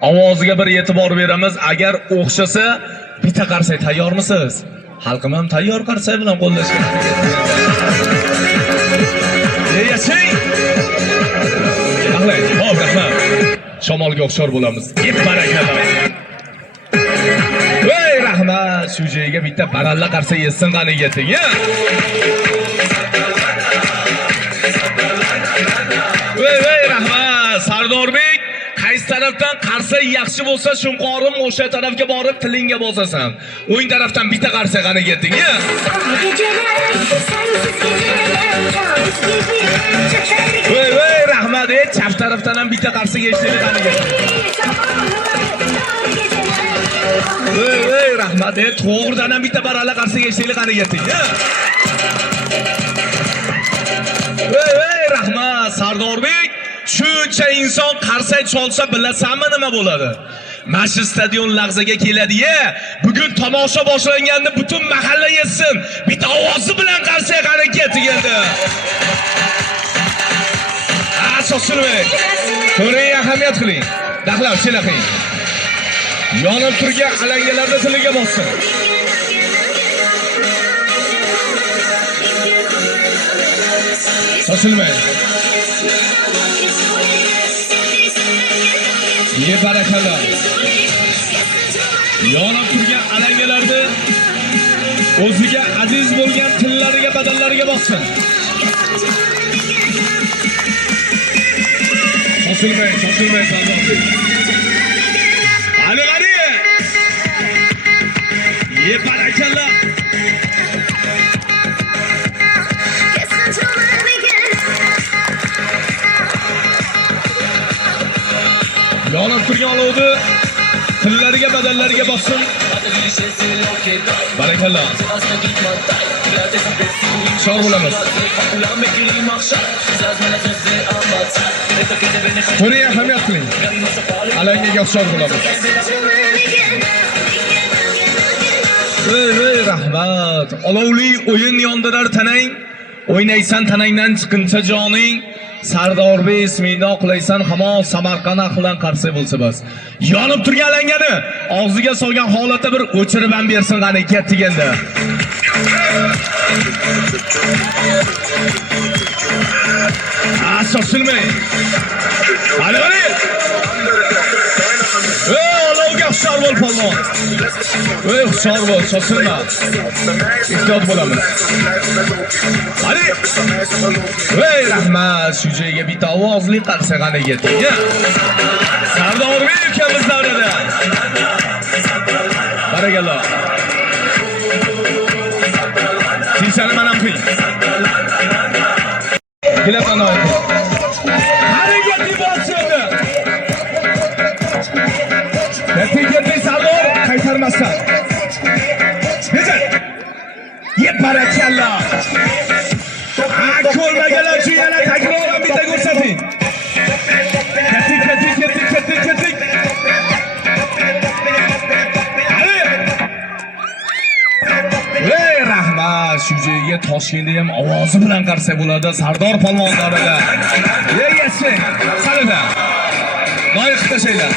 Ovoziga bir e'tibor beramiz. Agar o'xshasa, bitta qarsak tayyormisiz? Xalqim ham tayyor qarsak bilan qo'llashga. Yashang. Ahlan, xo'p, rahmat. Shamolga o'xshar bo'lamiz. Deb barakalloh. Voy, rahmat. Shu joyga bitta baralla qarsak yetsin qani yeting, ya. Voy, rahmat. Sardorbek qaysi tarafdan qarsa yaxshi bo'lsa, shunqorim o'sha tarafga borib tilingga bosasan. O'ng tarafdan bitta qarsa qani yeting, ya. Voy, rahmat. Chap tarafdan ham bitta qarsa geçtiğini qani yeting. Voy, rahmat. To'g'ridan ham bitta baralla qarsa geçtiğini qani yeting, ya. Voy, rahmat. Sardorbek shuncha inson qarsak cholsa bilasanmi nima bo'ladi? Mana shu stadion lahzaga keladi-ya. Bugun tomosha boshlanganda butun mahalla yetsin. Bitta ovozi bilan qarsak qani keting endi. Shoshilmang. Ko'ring, ahamiyat qiling. Daxlab chela qiling. Yonib turgan alangalarda tiliga bossin. Shoshilmang. Ye barakalloh. Yonib turgan alangalarda o'ziga aziz bo'lgan tillariga, badallariga bossin. Shoshilmang, Sardorbek. Qani. Ye barakalloh. Yonib turgan olovni tillariga, badallariga bossin. Barakalloh. Shor bo'lamiz. Ko'ring, ahamiyat qiling. Alangaga shor bo'lamiz. Voy, rahmat. Olovli o'yin yondirar tanang. O'ynaysan tanangdan chiqincha joning. Sardorbek ismingni oqlaysan, hamon Samarqand ahlidan qarsa bo'lsa bas. Yonib turgan alangani og'ziga solgan holatda bir o'chirib ham bersin qani ketdik endi. Shoshilmang. Qani. Olovga hushyor bo'l polvon. Hushyor bo'l, shoshilma. Ehtiyot bo'lamiz. Qani. Voy, rahmat. Shu joyga bitta ovozli qarsa qani yeting, ya. Sardorbek ukamiz davrada. Barakalloh. Tinchani mana qiling. Kelatan oyat. Qani yeting boshini. Yeting Sardor qaytarmasdan. Necha? Yeb barakalloh. Ko'rmaganlar uchun yana takrordan bitta ko'rsating. Ketik. Ey rahmat, shu joyga Toshkentda ham ovozi bilan qarsa bo'ladi. Sardor polvonlarida. Yashang. Salida. Loyiq tashlaylar.